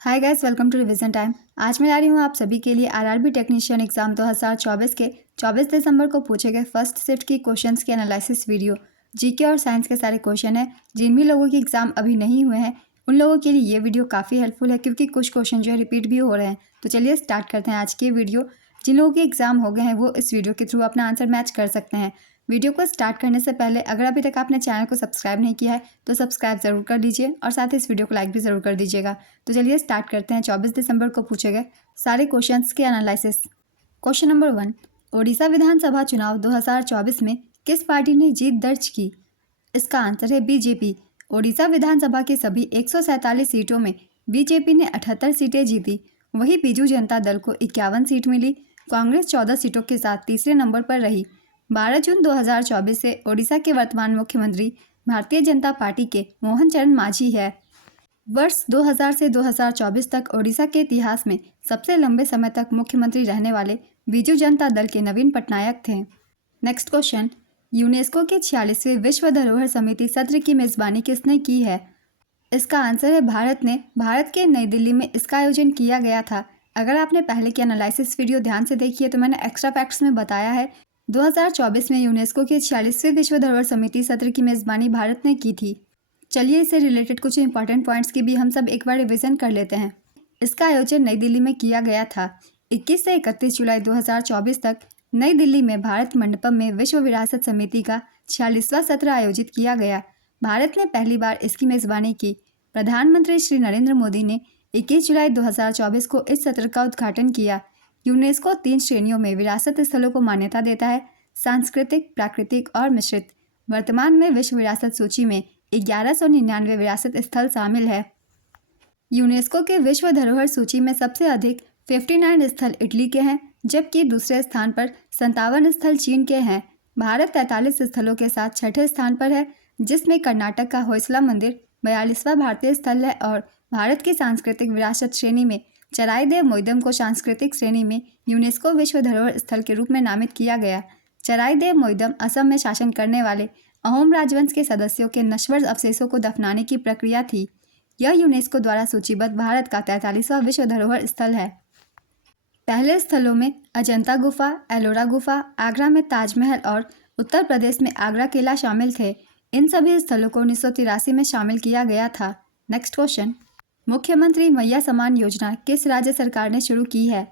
Hi guys, welcome to revision time. आज मैं ला रही हूँ आप सभी के लिए आरआरबी टेक्नीशियन एग्जाम 2024 के 24 दिसंबर को पूछे गए फर्स्ट शिफ्ट की क्वेश्चंस के एनालिसिस वीडियो। जीके और साइंस के सारे क्वेश्चन हैं। जिन भी लोगों के एग्जाम अभी नहीं हुए हैं उन लोगों के लिए ये वीडियो काफ़ी हेल्पफुल है, क्योंकि कुछ क्वेश्चन जो है रिपीट भी हो रहे हैं। तो चलिए स्टार्ट करते हैं आज की वीडियो। जिन लोगों के एग्जाम हो गए हैं वो इस वीडियो के थ्रू अपना आंसर मैच कर सकते हैं। वीडियो को स्टार्ट करने से पहले अगर अभी तक आपने चैनल को सब्सक्राइब नहीं किया है तो सब्सक्राइब जरूर कर दीजिए और साथ ही इस वीडियो को लाइक भी जरूर कर दीजिएगा। तो चलिए स्टार्ट करते हैं 24 दिसंबर को पूछे गए सारे क्वेश्चंस के एनालिसिस। क्वेश्चन नंबर 1, ओडिशा विधानसभा चुनाव 2024 में किस पार्टी ने जीत दर्ज की? इसका आंसर है बीजेपी। ओडिशा विधानसभा की सभी 147 सीटों में बीजेपी ने 78 सीटें जीती। वहीं बीजू जनता दल को 51 सीट मिली। कांग्रेस 14 सीटों के साथ तीसरे नंबर पर रही। 12 जून 2024 से ओडिशा के वर्तमान मुख्यमंत्री भारतीय जनता पार्टी के मोहन चरण मांझी है। वर्ष 2000 से 2024 तक ओडिशा के इतिहास में सबसे लंबे समय तक मुख्यमंत्री रहने वाले बीजू जनता दल के नवीन पटनायक थे। नेक्स्ट क्वेश्चन, यूनेस्को के 46वें विश्व धरोहर समिति सत्र की मेजबानी किसने की है? इसका आंसर है भारत ने। भारत के नई दिल्ली में इसका आयोजन किया गया था। अगर आपने पहले की एनालिसिस वीडियो ध्यान से देखी है तो मैंने एक्स्ट्रा फैक्ट्स में बताया है 2024 में यूनेस्को के 46वें विश्व धरोहर समिति सत्र की मेजबानी भारत ने की थी। चलिए इससे रिलेटेड कुछ इंपॉर्टेंट पॉइंट्स की भी हम सब एक बार रिवीजन कर लेते हैं। इसका आयोजन नई दिल्ली में किया गया था। 21 से 31 जुलाई 2024 तक नई दिल्ली में भारत मंडपम में विश्व विरासत समिति का 46वां सत्र आयोजित किया गया। भारत ने पहली बार इसकी मेजबानी की। प्रधानमंत्री श्री नरेंद्र मोदी ने 21 जुलाई 2024 को इस सत्र का उद्घाटन किया। यूनेस्को 3 श्रेणियों में विरासत स्थलों को मान्यता देता है: सांस्कृतिक, प्राकृतिक और मिश्रित। वर्तमान में विश्व विरासत सूची में 1199 विरासत स्थल शामिल है। यूनेस्को के विश्व धरोहर सूची में सबसे अधिक 59 स्थल इटली के हैं, जबकि दूसरे स्थान पर 57 स्थल चीन के हैं। भारत 43 स्थलों के साथ छठे स्थान पर है, जिसमें कर्नाटक का होयसला मंदिर 42वां भारतीय स्थल है और भारत की सांस्कृतिक विरासत श्रेणी में चराईदेव मोइदम को सांस्कृतिक श्रेणी में यूनेस्को विश्व धरोहर स्थल के रूप में नामित किया गया। चराईदेव मोइदम असम में शासन करने वाले अहोम राजवंश के सदस्यों के नश्वर अवशेषों को दफनाने की प्रक्रिया थी। यह यूनेस्को द्वारा सूचीबद्ध भारत का 43वां विश्व धरोहर स्थल है। पहले स्थलों में अजंता गुफा, एलोरा गुफा, आगरा में ताजमहल और उत्तर प्रदेश में आगरा किला शामिल थे। इन सभी स्थलों को 1983 में शामिल किया गया था। नेक्स्ट क्वेश्चन, मुख्यमंत्री मैया समान योजना किस राज्य सरकार ने शुरू की है?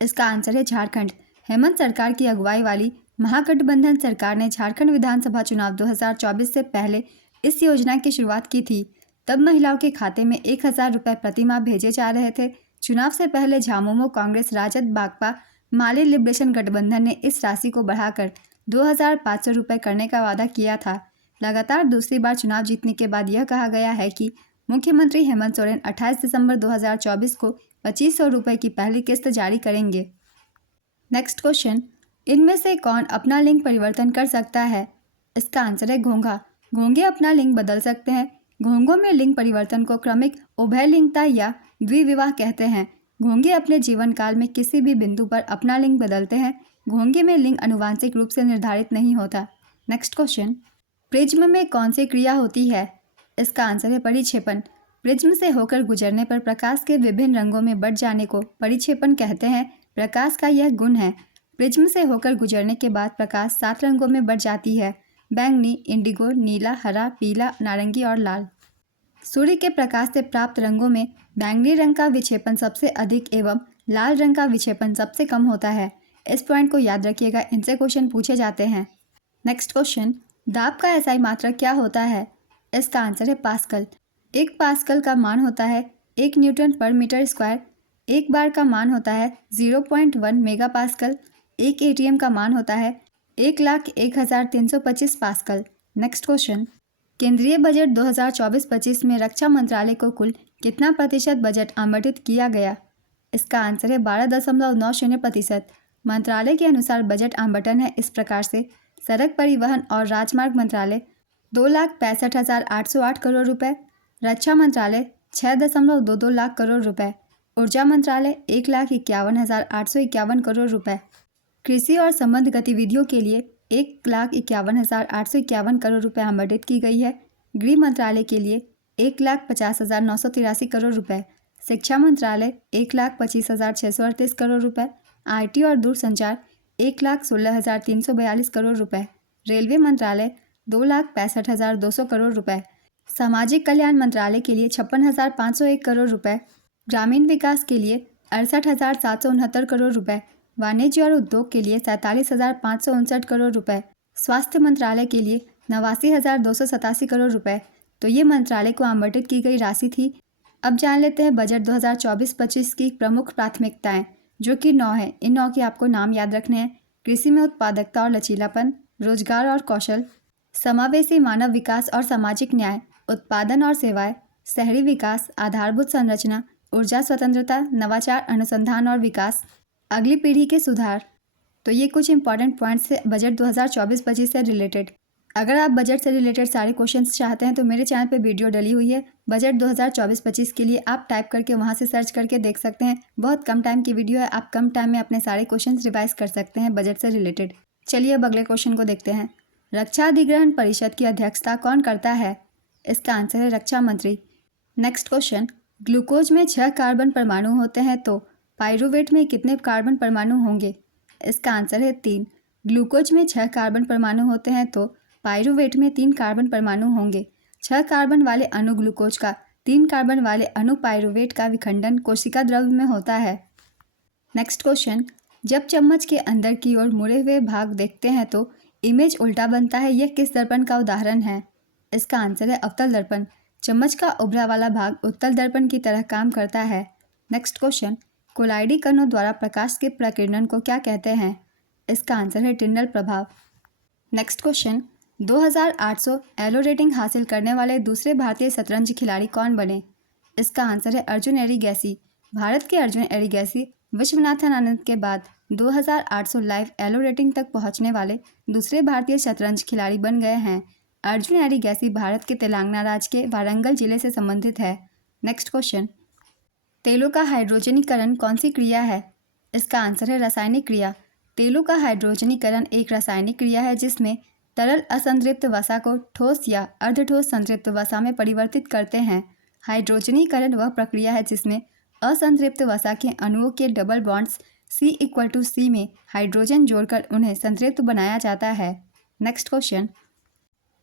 इसका आंसर है झारखंड। हेमंत सरकार की अगुवाई वाली महागठबंधन सरकार ने झारखंड विधानसभा चुनाव 2024 से पहले इस योजना की शुरुआत की थी। तब महिलाओं के खाते में 1000 रुपये प्रति माह भेजे जा रहे थे। चुनाव से पहले झामुमो, कांग्रेस, राजद, भाकपा, माली लिबरेशन गठबंधन ने इस राशि को बढ़ाकर 2500 रुपये करने का वादा किया था। लगातार दूसरी बार चुनाव जीतने के बाद यह कहा गया है कि मुख्यमंत्री हेमंत सोरेन 28 दिसंबर 2024 को 2500 रुपये की पहली किस्त जारी करेंगे। नेक्स्ट क्वेश्चन, इनमें से कौन अपना लिंग परिवर्तन कर सकता है? इसका आंसर है घोंघा। घोंघे अपना लिंग बदल सकते हैं। घोंघों में लिंग परिवर्तन को क्रमिक उभयलिंगता या द्विविवाह कहते हैं। घोंघे अपने जीवन काल में किसी भी बिंदु पर अपना लिंग बदलते हैं। घोंघे में लिंग आनुवांशिक रूप से निर्धारित नहीं होता। नेक्स्ट क्वेश्चन, प्रिज्म में कौन सी क्रिया होती है? इसका आंसर है परिक्षेपण। प्रिज्म से होकर गुजरने पर प्रकाश के विभिन्न रंगों में बढ़ जाने को परिक्षेपण कहते हैं। प्रकाश का यह गुण है। प्रिज्म से होकर गुजरने के बाद प्रकाश 7 रंगों में बढ़ जाती है: बैंगनी, इंडिगो, नीला, हरा, पीला, नारंगी और लाल। सूर्य के प्रकाश से प्राप्त रंगों में बैंगनी रंग का विक्षेपण सबसे अधिक एवं लाल रंग का विक्षेपण सबसे कम होता है। इस पॉइंट को याद रखिएगा, इनसे क्वेश्चन पूछे जाते हैं। नेक्स्ट क्वेश्चन, दाब का एसआई मात्रक क्या होता है? इसका आंसर है पास्कल। 1 पास्कल का मान होता है 1 न्यूटन पर मीटर स्क्वायर। 1 बार का मान होता है 0.1 मेगा पास्कल। 1 एटीएम का मान होता है 1,01,325 पास्कल। नेक्स्ट क्वेश्चन, केंद्रीय बजट 2024-25 में रक्षा मंत्रालय को कुल कितना प्रतिशत बजट आवंटित किया गया? इसका आंसर है 12.90%। मंत्रालय के अनुसार बजट आवंटन है इस प्रकार से: सड़क परिवहन और राजमार्ग मंत्रालय 2,65,808 करोड़ रुपए, रक्षा मंत्रालय 6.22 लाख करोड़ रुपए, ऊर्जा मंत्रालय 1,51,851 करोड़ रुपए, कृषि और संबद्ध गतिविधियों के लिए 1,51,851 करोड़ रुपए आवंटित की गई है। गृह मंत्रालय के लिए 1,50,983 करोड़ रुपए, शिक्षा मंत्रालय 1,25,638 करोड़ रुपए, IT और दूरसंचार 1,16,342 करोड़ रुपए, रेलवे मंत्रालय 2,65,200 करोड़ रुपए, सामाजिक कल्याण मंत्रालय के लिए 56,501 करोड़ रुपए, ग्रामीण विकास के लिए 68,769 करोड़ रुपए, वाणिज्य और उद्योग के लिए 47,559 करोड़ रुपए, स्वास्थ्य मंत्रालय के लिए 89,287 करोड़ रुपए। तो ये मंत्रालय को आवंटित की गई राशि थी। अब जान लेते हैं बजट 2024-25 की प्रमुख प्राथमिकताएं, जो कि 9 है। इन 9 के आपको नाम याद रखने हैं। कृषि में उत्पादकता और लचीलापन, रोजगार और कौशल, समावेशी मानव विकास और सामाजिक न्याय, उत्पादन और सेवाएं, शहरी विकास, आधारभूत संरचना, ऊर्जा स्वतंत्रता, नवाचार, अनुसंधान और विकास, अगली पीढ़ी के सुधार। तो ये कुछ इंपॉर्टेंट पॉइंट्स है बजट 2024-25 से रिलेटेड। अगर आप बजट से रिलेटेड सारे क्वेश्चंस चाहते हैं तो मेरे चैनल पे वीडियो डली हुई है बजट 2024-25 के लिए। आप टाइप करके वहाँ से सर्च करके देख सकते हैं। बहुत कम टाइम की वीडियो है, आप कम टाइम में अपने सारे क्वेश्चंस रिवाइज कर सकते हैं बजट से रिलेटेड। चलिए अब अगले क्वेश्चन को देखते हैं। रक्षा अधिग्रहण परिषद की अध्यक्षता कौन करता है? इसका आंसर है रक्षा मंत्री। नेक्स्ट क्वेश्चन, ग्लूकोज में 6 कार्बन परमाणु होते हैं तो पाइरूवेट में कितने कार्बन परमाणु होंगे? इसका आंसर है 3। ग्लूकोज में 6 कार्बन परमाणु होते हैं तो पाइरूवेट में 3 कार्बन परमाणु होंगे। 6 कार्बन वाले अणु ग्लूकोज का, 3 कार्बन वाले अणु पाइरूवेट का विखंडन कोशिका द्रव्य में होता है। नेक्स्ट क्वेश्चन, जब चम्मच के अंदर की ओर मुड़े हुए भाग देखते हैं तो इमेज उल्टा बनता है, यह किस दर्पण का उदाहरण है? इसका आंसर है अवतल दर्पण। चम्मच का उभरा वाला भाग उत्तल दर्पण की तरह काम करता है। नेक्स्ट क्वेश्चन, कोलाइडी कणों द्वारा प्रकाश के प्रकीर्णन को क्या कहते हैं? इसका आंसर है टिंडल प्रभाव। नेक्स्ट क्वेश्चन, 2800 एलो रेटिंग हासिल करने वाले दूसरे भारतीय शतरंज खिलाड़ी कौन बने? इसका आंसर है अर्जुन एरिगैसी। भारत के अर्जुन एरिगैसी विश्वनाथन आनंद के बाद 2800 लाइव एलो रेटिंग तक पहुंचने वाले दूसरे भारतीय शतरंज खिलाड़ी बन गए हैं। अर्जुन एरिगैसी भारत के तेलंगाना राज्य के वारंगल जिले से संबंधित है। नेक्स्ट क्वेश्चन, तेलों का हाइड्रोजनीकरण कौन सी क्रिया है? इसका आंसर है रासायनिक क्रिया। तेलों का हाइड्रोजनीकरण एक रासायनिक क्रिया है जिसमें तरल असंतृप्त वसा को ठोस या अर्धठोस संतृप्त वसा में परिवर्तित करते हैं। हाइड्रोजनीकरण वह प्रक्रिया है जिसमें असंतृप्त वसा के अणुओं के डबल बॉन्ड्स C=C में हाइड्रोजन जोड़कर उन्हें संतृप्त बनाया जाता है। नेक्स्ट क्वेश्चन,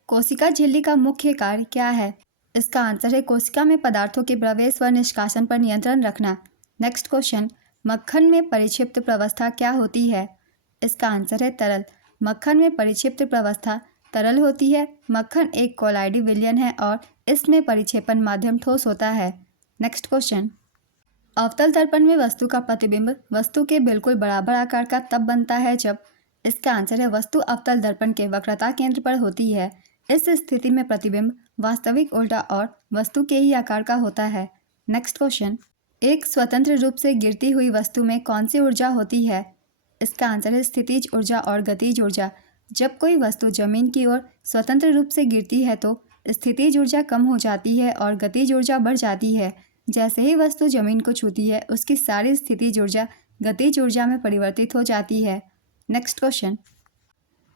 कोशिका झिल्ली का मुख्य कार्य क्या है? इसका आंसर है कोशिका में पदार्थों के प्रवेश व निष्कासन पर नियंत्रण रखना। नेक्स्ट क्वेश्चन, मक्खन में परिक्षिप्त प्रवस्था क्या होती है? इसका आंसर है तरल। मक्खन में परिक्षिप्त प्रवस्था तरल होती है। मक्खन एक कोलाइडी विलयन है और इसमें परिक्षेपण माध्यम ठोस होता है। नेक्स्ट क्वेश्चन, अवतल दर्पण में वस्तु का प्रतिबिंब वस्तु के बिल्कुल बराबर आकार का तब बनता है जब। इसका आंसर है वस्तु अवतल दर्पण के वक्रता केंद्र पर होती है। इस स्थिति में प्रतिबिंब वास्तविक उल्टा और वस्तु के ही आकार का होता है। नेक्स्ट क्वेश्चन, एक स्वतंत्र रूप से गिरती हुई वस्तु में कौन सी ऊर्जा होती है? इसका आंसर है स्थितिज ऊर्जा और गतिज ऊर्जा। जब कोई वस्तु जमीन की ओर स्वतंत्र रूप से गिरती है तो स्थितिज ऊर्जा कम हो जाती है और गतिज ऊर्जा बढ़ जाती है। जैसे ही वस्तु जमीन को छूती है उसकी सारी स्थितिज ऊर्जा गतिज ऊर्जा में परिवर्तित हो जाती है। नेक्स्ट क्वेश्चन,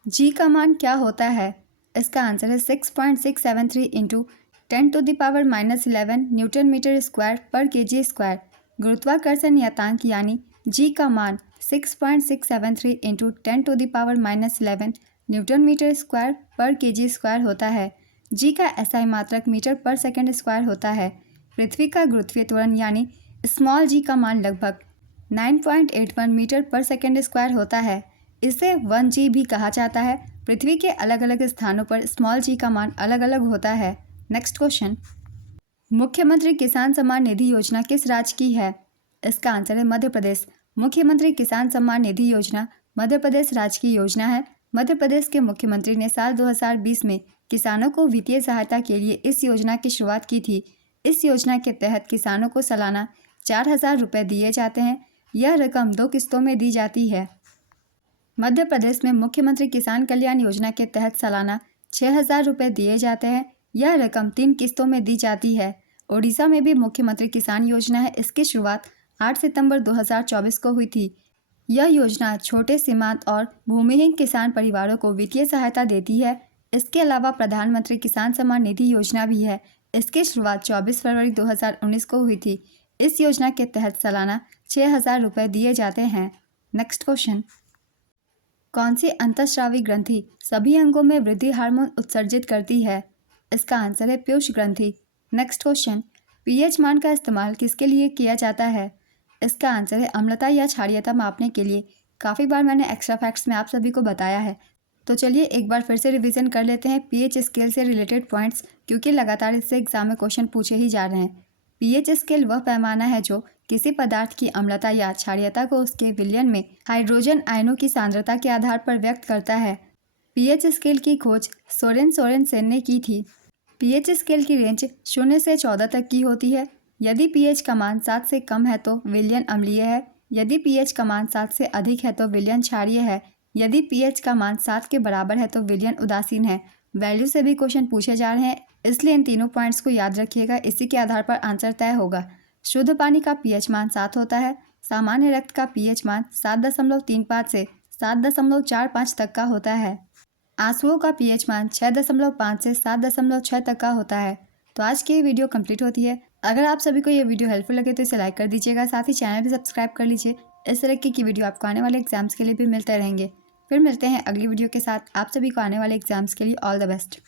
जी का मान क्या होता है? इसका आंसर है 6.673 इंटू 10⁻⁻11 न्यूटन मीटर स्क्वायर पर kg स्क्वायर। गुरुत्वाकर्षण नियतांक यानी जी का मान 6.673 इंटू 10⁻⁻11 न्यूटन मीटर स्क्वायर पर kg स्क्वायर होता है। जी का SI मात्रक मीटर पर सेकंड स्क्वायर होता है। पृथ्वी का गुरुत्वीय त्वरण यानी स्मॉल जी का मान लगभग 9.81 मीटर पर सेकंड स्क्वायर होता है। इसे 1G भी कहा जाता है। पृथ्वी के अलग अलग स्थानों पर स्मॉल जी का मान अलग अलग होता है। नेक्स्ट क्वेश्चन, मुख्यमंत्री किसान सम्मान निधि योजना किस राज्य की है? इसका आंसर है मध्य प्रदेश। मुख्यमंत्री किसान सम्मान निधि योजना मध्य प्रदेश राज्य की योजना है। मध्य प्रदेश के मुख्यमंत्री ने साल 2020 में किसानों को वित्तीय सहायता के लिए इस योजना की शुरुआत की थी। इस योजना के तहत किसानों को सालाना 4,000 रुपये दिए जाते हैं। यह रकम 2 किस्तों में दी जाती है। मध्य प्रदेश में मुख्यमंत्री किसान कल्याण योजना के तहत सालाना 6,000 रुपये दिए जाते हैं। यह रकम 3 किस्तों में दी जाती है। ओडिशा में भी मुख्यमंत्री किसान योजना है। इसकी शुरुआत 8 सितंबर 2024 को हुई थी। यह योजना छोटे सीमांत और भूमिहीन किसान परिवारों को वित्तीय सहायता देती है। इसके अलावा प्रधानमंत्री किसान सम्मान निधि योजना भी है। इसकी शुरुआत 24 फरवरी 2019 को हुई थी। इस योजना के तहत सालाना 6,000 रुपये दिए जाते हैं। नेक्स्ट क्वेश्चन, कौन सी अंतःस्रावी ग्रंथि सभी अंगों में वृद्धि हार्मोन उत्सर्जित करती है? इसका आंसर है पीयूष ग्रंथि। नेक्स्ट क्वेश्चन, पीएच मान का इस्तेमाल किसके लिए किया जाता है? इसका आंसर है अम्लता या क्षारीयता मापने के लिए। काफ़ी बार मैंने एक्स्ट्रा फैक्ट्स में आप सभी को बताया है, तो चलिए एक बार फिर से रिवीजन कर लेते हैं पीएच स्केल से रिलेटेड पॉइंट्स, क्योंकि लगातार इससे एग्जाम में क्वेश्चन पूछे ही जा रहे हैं। पीएच स्केल वह पैमाना है जो किसी पदार्थ की अम्लता या क्षारीयता को उसके विलयन में हाइड्रोजन आयनों की सांद्रता के आधार पर व्यक्त करता है। पीएच स्केल की खोज सोरेनसेन ने की थी। पीएच स्केल की रेंज 0 से 14 तक की होती है। यदि पीएच का मान 7 से कम है तो विलयन अम्लीय है। यदि पीएच का मान 7 से अधिक है तो विलयन क्षारीय है। यदि पीएच का मान 7 के बराबर है तो विलयन उदासीन है। वैल्यू से भी क्वेश्चन पूछे जा रहे हैं, इसलिए इन तीनों पॉइंट्स को याद रखिएगा। इसी के आधार पर आंसर तय होगा। शुद्ध पानी का पीएच मान 7 होता है। सामान्य रक्त का पीएच मान 7.35 से 7.45 तक का होता है। आंसुओं का पीएच मान 6.5 से 7.6 तक का होता है। तो आज की वीडियो कंप्लीट होती है। अगर आप सभी को ये वीडियो हेल्पफुल लगे तो इसे लाइक कर दीजिएगा, साथ ही चैनल भी सब्सक्राइब कर लीजिए। इस तरह की वीडियो आपको आने वाले एग्जाम्स के लिए भी मिलते रहेंगे। फिर मिलते हैं अगली वीडियो के साथ। आप सभी को आने वाले एग्जाम्स के लिए ऑल द बेस्ट।